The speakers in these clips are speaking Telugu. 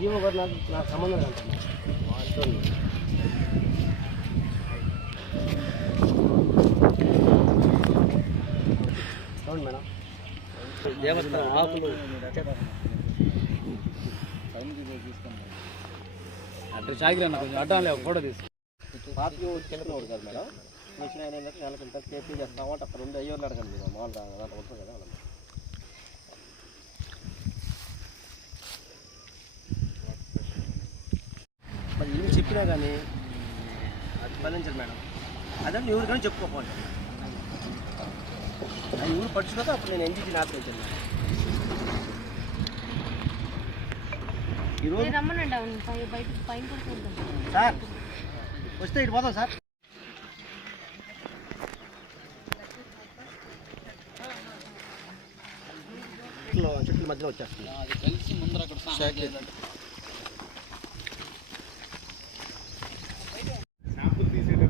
ఈమె కూడా నాకు నాకు సంబంధం లేదు వాళ్ళతో మేడం దేవత ఆకులు అట్లా చాకిరి అన్న కొంచెం అడ్డం లేవు ఫోటో తీసు పార్టీ కింద కాదు మేడం మిషన్ అయిన నెలకి ఇంత కేపీ అక్కడ ఉండి అయ్యోళ్ళు అడగండి మీరు మామూలు దాంట్లో ఉంటుంది కదా చెప్పినా కానీ అది ఫలించదు మేడం. అదే ఎవరు కానీ చెప్పుకోకపోండి అది ఎవరు పట్టించుకోతే అప్పుడు నేను ఈరోజు పైన కూడా చూద్దాం. సార్ వస్తే ఇటు పోదాం సార్. చెట్ల మధ్యలో వచ్చేస్తుంది అది కలిసి ముందర అక్కడ స్నానం చేయాలంటే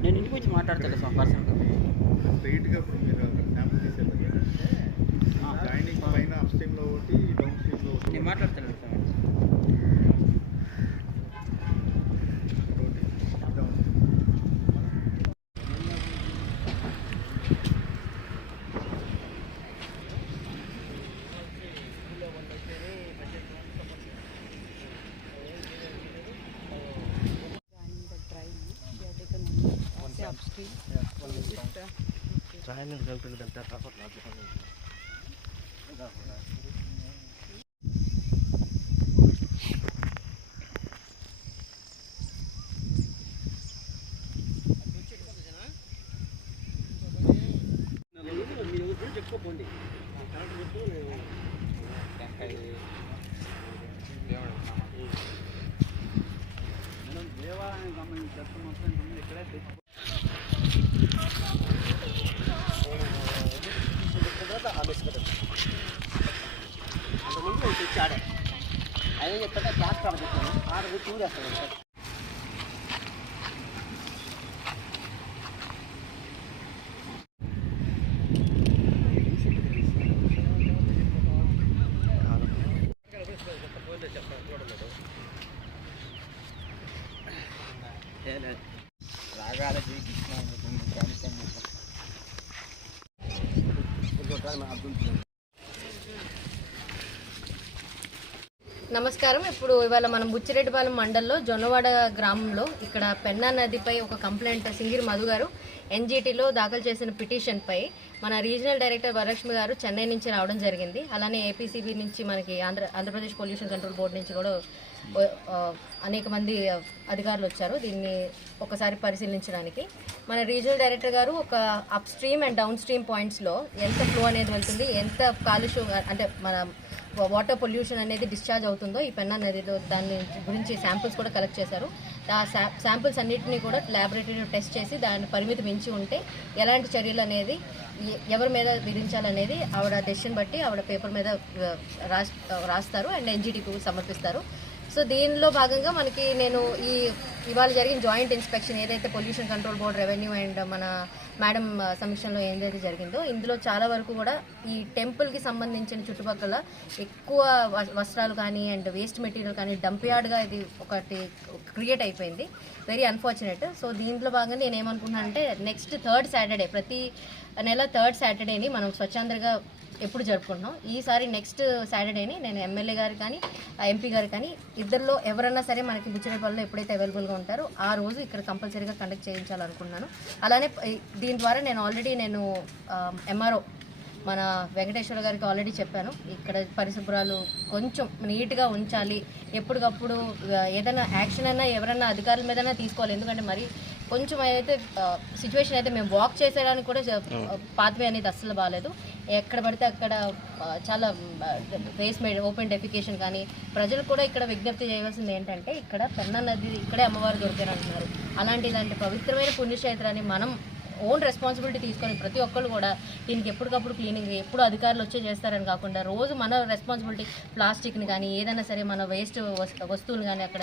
నేను సార్ పర్సన్ స్ట్రైట్గా ఇప్పుడు మీరు శాంపుల్ తీసేది డైనింగ్ పైన అప్ స్ట్రీమ్లో ఒకటి డౌన్ స్ట్రీమ్లో ఒకటి. నేను మాట్లాడతాను చెప్పుకోండి మనం దేవాలయానికి సంబంధించిన చెత్త మొత్తం ఇక్కడే తెచ్చుకో అంతకుముందు ఒకటి తెచ్చాడే క్యాష్ చెప్తాడు క్లాస్ కాడ పెట్టాను ఆడ పోయి చూడేస్తాను సార్ రాగాల శ్రీకృష్ణ నమస్కారం. ఇప్పుడు ఇవాళ మనం బుచ్చిరెడ్డిపాలెం మండల్లో జొన్నవాడ గ్రామంలో ఇక్కడ పెన్నా నదిపై ఒక కంప్లైంట్ సింగిరి మధు గారు ఎన్జీటీలో దాఖలు చేసిన పిటిషన్పై మన రీజనల్ డైరెక్టర్ వరలక్ష్మి గారు చెన్నై నుంచి రావడం జరిగింది. అలానే ఏపీసీబీ నుంచి మనకి Andhra Andhra Pradesh pollution control board నుంచి కూడా అనేక మంది అధికారులు వచ్చారు దీన్ని ఒకసారి పరిశీలించడానికి. మన రీజనల్ డైరెక్టర్ గారు ఒక up stream and down stream పాయింట్స్లో ఎంత ఫ్లో అనేది వెళ్తుంది ఎంత కాలుష్యం అంటే మన వాటర్ పొల్యూషన్ అనేది డిశ్చార్జ్ అవుతుందో ఈ పెన్నా నదిలో దాని గురించి శాంపిల్స్ కూడా కలెక్ట్ చేశారు. ఆ శాంపిల్స్ అన్నిటిని కూడా ల్యాబొరేటరీలో టెస్ట్ చేసి దాని పరిమితి మించి ఉంటే ఎలాంటి చర్యలు అనేది ఎవరి మీద విధించాలనేది ఆవిడ డెసిషన్ బట్టి ఆవిడ పేపర్ మీద రాస్తారు. అండ్ ఎన్జిటికి సమర్పిస్తారు. సో దీనిలో భాగంగా మనకి నేను ఈ ఇవాళ జరిగిన జాయింట్ ఇన్స్పెక్షన్ ఏదైతే pollution control board revenue and మన మేడం సమీక్షంలో ఏదైతే జరిగిందో ఇందులో చాలా వరకు కూడా ఈ టెంపుల్కి సంబంధించిన చుట్టుపక్కల ఎక్కువ వ- వస్త్రాలు కానీ అండ్ వేస్ట్ మెటీరియల్ కానీ డంప్ యార్డ్గా ఇది ఒకటి క్రియేట్ అయిపోయింది. వెరీ అన్ఫార్చునేట్ సో దీంట్లో భాగంగా నేను ఏమనుకున్నానంటే నెక్స్ట్ థర్డ్ సాటర్డే ప్రతి నెల థర్డ్ సాటర్డేని మనం స్వచ్ఛందంగా ఎప్పుడు జరుపుకుంటున్నాం. ఈసారి నెక్స్ట్ సాటర్డేని నేను ఎమ్మెల్యే గారు కానీ ఎంపీ గారు కానీ ఇద్దరిలో ఎవరన్నా సరే మనకి బుచ్చిరేపల్లిలో ఎప్పుడైతే అవైలబుల్గా ఉంటారో ఆ రోజు ఇక్కడ కంపల్సరీగా కండక్ట్ చేయించాలనుకున్నాను. అలానే దీని ద్వారా నేను ఆల్రెడీ నేను ఎంఆర్ఓ మన వెంకటేశ్వర గారికి ఆల్రెడీ చెప్పాను. ఇక్కడ పరిశుభ్రాలు కొంచెం నీట్గా ఉంచాలి. ఎప్పటికప్పుడు ఏదైనా యాక్షన్ అయినా ఎవరైనా అధికారుల మీదైనా తీసుకోవాలి. ఎందుకంటే మరి కొంచెం అయితే సిచ్యువేషన్ అయితే మేము వాక్ చేసేయడానికి కూడా పాత్వే అనేది అస్సలు బాగాలేదు ఎక్కడ పడితే అక్కడ చాలా వేస్ట్ మేడ్ ఓపెన్ డెఫికేషన్ కానీ ప్రజలు కూడా ఇక్కడ విజ్ఞప్తి చేయవలసింది ఏంటంటే ఇక్కడ పెన్నా నది ఇక్కడే అమ్మవారు దొరికారు అంటున్నారు అలాంటి ఇలాంటి పవిత్రమైన పుణ్యక్షేత్రాన్ని మనం ఓన్ రెస్పాన్సిబిలిటీ తీసుకొని ప్రతి ఒక్కరు కూడా దీనికి ఎప్పటికప్పుడు క్లీనింగ్ ఎప్పుడు అధికారులు వచ్చే చేస్తారని కాకుండా రోజు మన రెస్పాన్సిబిలిటీ ప్లాస్టిక్ని కానీ ఏదైనా సరే మన వేస్ట్ వస్తువులు కానీ అక్కడ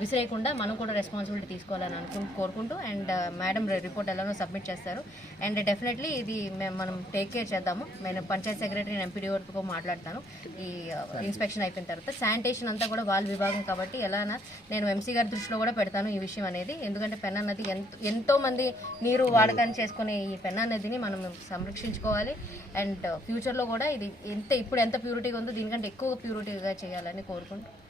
విసిరేయకుండా మనం కూడా రెస్పాన్సిబిలిటీ తీసుకోవాలని అనుకు కోరుకుంటూ అండ్ మేడం రిపోర్ట్ ఎలానో సబ్మిట్ చేస్తారు. అండ్ డెఫినెట్లీ ఇది మేము మనం టేక్ కేర్ చేద్దాము. నేను పంచాయత్ సెక్రటరీ ఎంపీడీ వరకు మాట్లాడతాను. ఈ ఇన్స్పెక్షన్ అయిపోయిన తర్వాత శానిటేషన్ అంతా కూడా వాళ్ళ విభాగం కాబట్టి ఎలానా నేను ఎంసీ గారి దృష్టిలో కూడా పెడతాను ఈ విషయం అనేది. ఎందుకంటే పెన్ అన్నది ఎంతో ఎంతో మంది నీరు వాడకాన్ని చేసుకునే ఈ పెన్ అనేది మనం సంరక్షించుకోవాలి. అండ్ ఫ్యూచర్లో కూడా ఇది ఎంత ఇప్పుడు ఎంత ప్యూరిటీగా ఉందో దీనికంటే ఎక్కువ ప్యూరిటీగా చేయాలని కోరుకుంటున్నాను